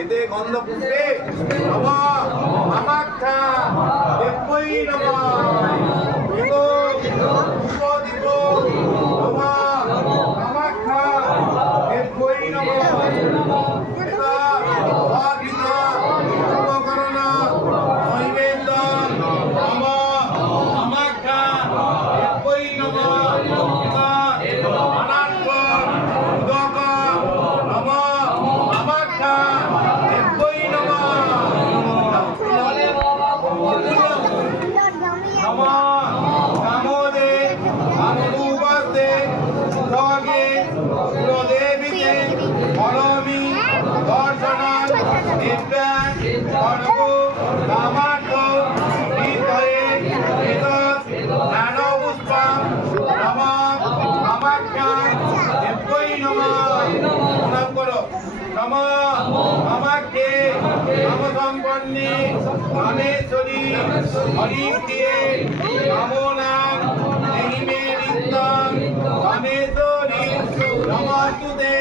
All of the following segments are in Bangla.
এতে গন্ধ পুষ্পে নম কামাখ্যা দেব্যই নম দীপ নম কামাখ্যা দেব্যই নম আমাকে নমসম্পন্নে রামেশ্বরী হরিপ্রিয়ে কামনা নেহি মে নিত্যং রামেশ্বরী নমস্তুতে।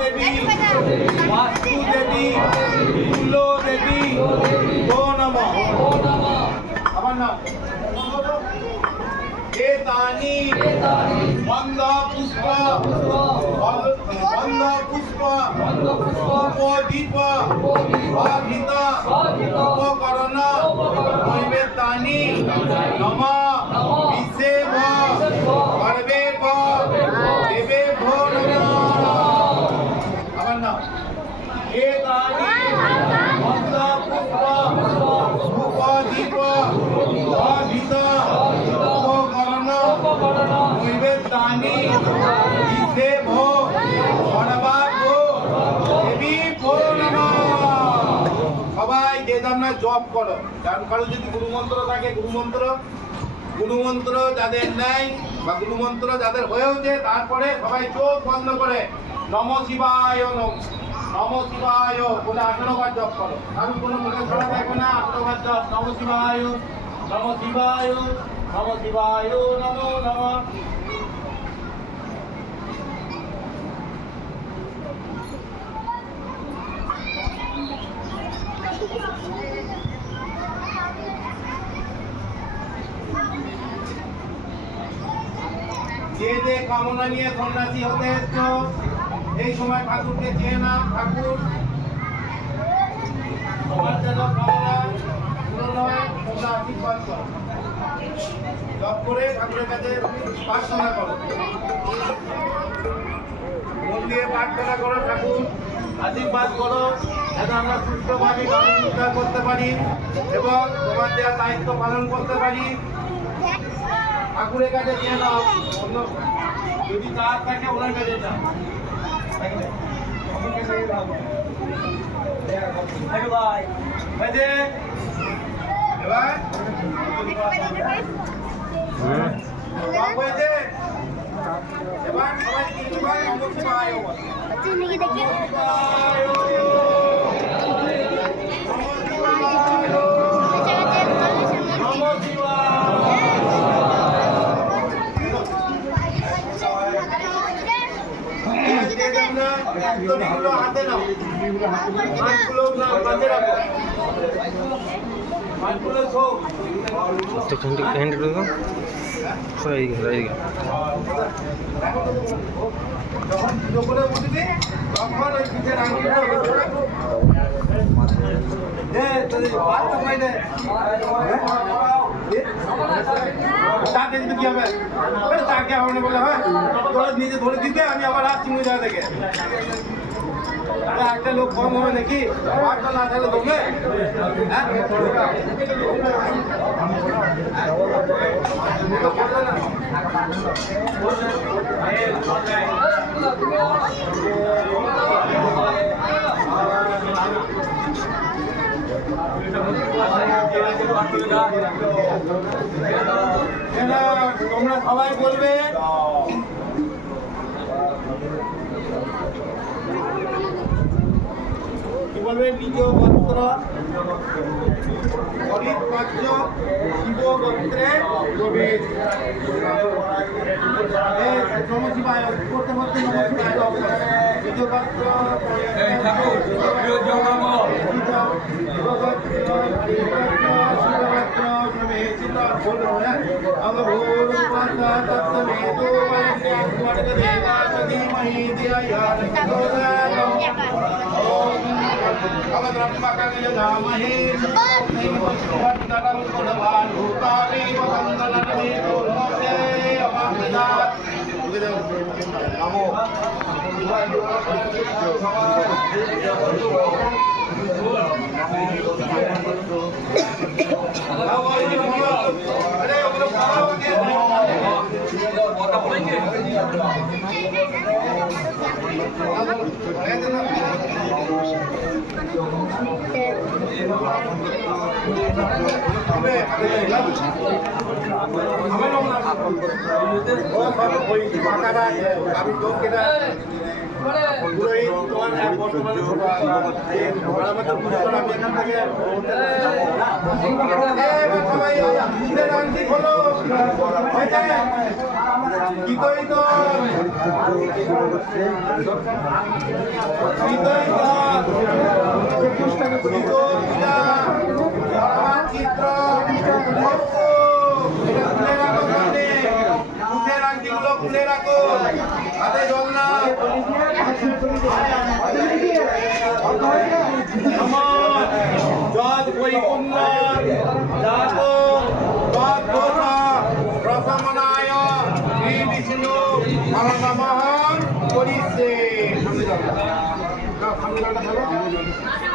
দেবী বাস্তু দেবী কুল দেবী গো নমঃ। আমার নাম এতানি বন্ধ পুষ্প উপদীপ অভিত উপকরণ নৈবেদ্যানি নম বিশেভ সর্বেভ দেবেভ নমঃ। আমার নাম এতানি বন্ধ পুষ্প উপদীপ অভিত উপকরণ নৈবেদ্যানি বিশেভ সবাই যে তোমরা জপ করো, কারো যদি গুরুমন্ত্র থাকে গুরুমন্ত্র যাদের নাই বা গুরুমন্ত্র যাদের হয়েছে, তারপরে সবাই চোখ বন্ধ করে নম শিবায় নম শিবায় বলে 18 বার জপ করো। কারণ কোনো মুখে ছড়া থাকবে না, 18 বার জপ নম শিবায় নম শিবায় নম শিবায় নমো নমঃ। যে যে কামনা নিয়ে সন্ন্যাসী হতে এসছো, এই সময় ঠাকুরকে চেয়ে না, ঠাকুর তোমার যেন কামনা পূরণ হয়, তোমরা আশীর্বাদ করো। জপ করে ঠাকুরের কাছে প্রার্থনা করো, মন দিয়ে প্রার্থনা করো, ঠাকুর আশীর্বাদ করো যেন আমরা সুস্থভাবে গান উদ্ধার করতে পারি এবং তোমার দেওয়া দায়িত্ব পালন করতে পারি। ঠাকুরের কাছে চেয়ে নাও, অন্য যদি কাজ থাকে ওনার কাছে যাও। এবার সবাই তিনবার নম শিবায় বলো। হাতে নাও, হাতগুলো কাছে রাখো, হাতগুলো সব যখন পুজো করে উঠবি তখন ওই পিঠের আঙুলটা তাকে কিন্তু কি হবে, তাকে হবে না বলে হয়, নিজে ধরে দিতে আমি আবার আসছি মুই জায়গা থেকে। একটা লোক কম হবে নাকি, পাঁচটা না থাকলে তোমরা তোমরা সবাই বলবে বলবে নিজ গোত্র হরিৎপাদ্য শিব গোত্রে প্রবেশ। নমঃ শিবায় করতে করতে নমঃ শিবায় নিজ গোত্র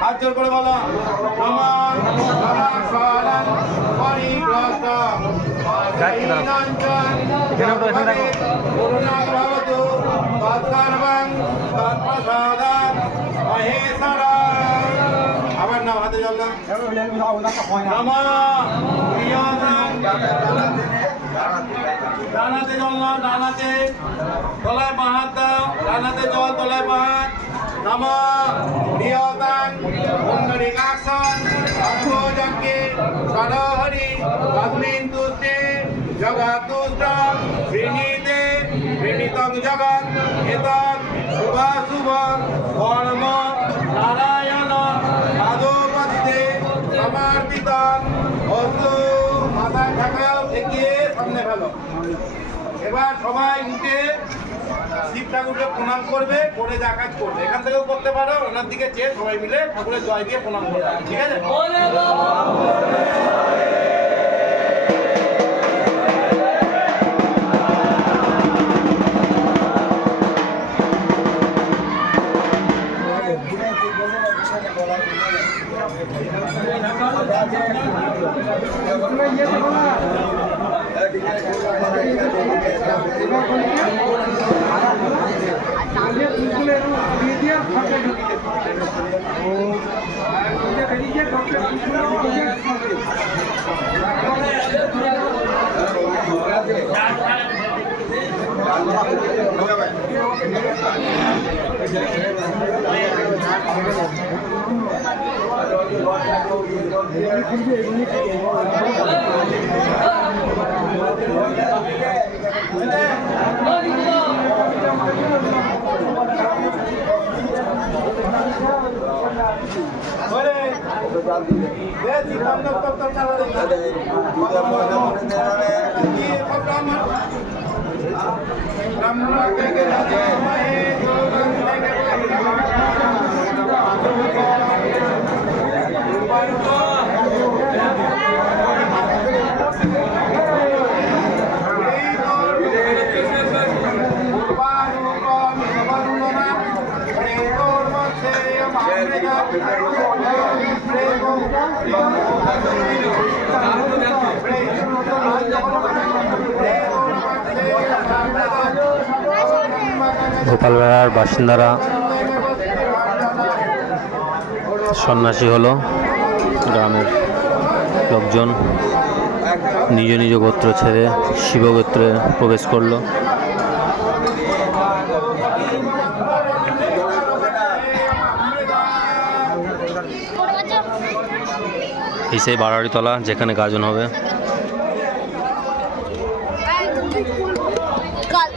হাত জোর করে বলো আবার নাম হাতে জল ডানাতে জল নাও, ডানাতে তলায় বাহাত দাও, ডানাতে জল তলায় বাহাত। নমঃ প্রিয়তাং পুণ্ডরীকাক্ষং অঙ্গজঙ্গে সরহরি তস্মিন তুষ্টি জগতুষ্টং বিনীতে বিনীতং জগৎ এতৎ শুভাশুভ কর্ম নারায়ণ পাদপদ্মে সমর্পিতং অস্তু। মাথায় ঠাকাও ঠেকিয়ে সামনে ফেলো। এবার সবাই উঠে শিব ঠাকুরকে প্রণাম করবে, করে যা কাজ করবে। এখান থেকেও করতে পারো, ওনার দিকে চেয়ে সবাই মিলে ঠাকুরের জয় দিয়ে প্রণাম করবে, ঠিক আছে? গোপালপাড়ার বাসিন্দারা সন্ন্যাসী হলো, গ্রামের লোকজন নিজ নিজ গোত্র ছেড়ে শিবগোত্রে প্রবেশ করলো। এই সেই বারাড়িতলা যেখানে গাজন হবে। কাল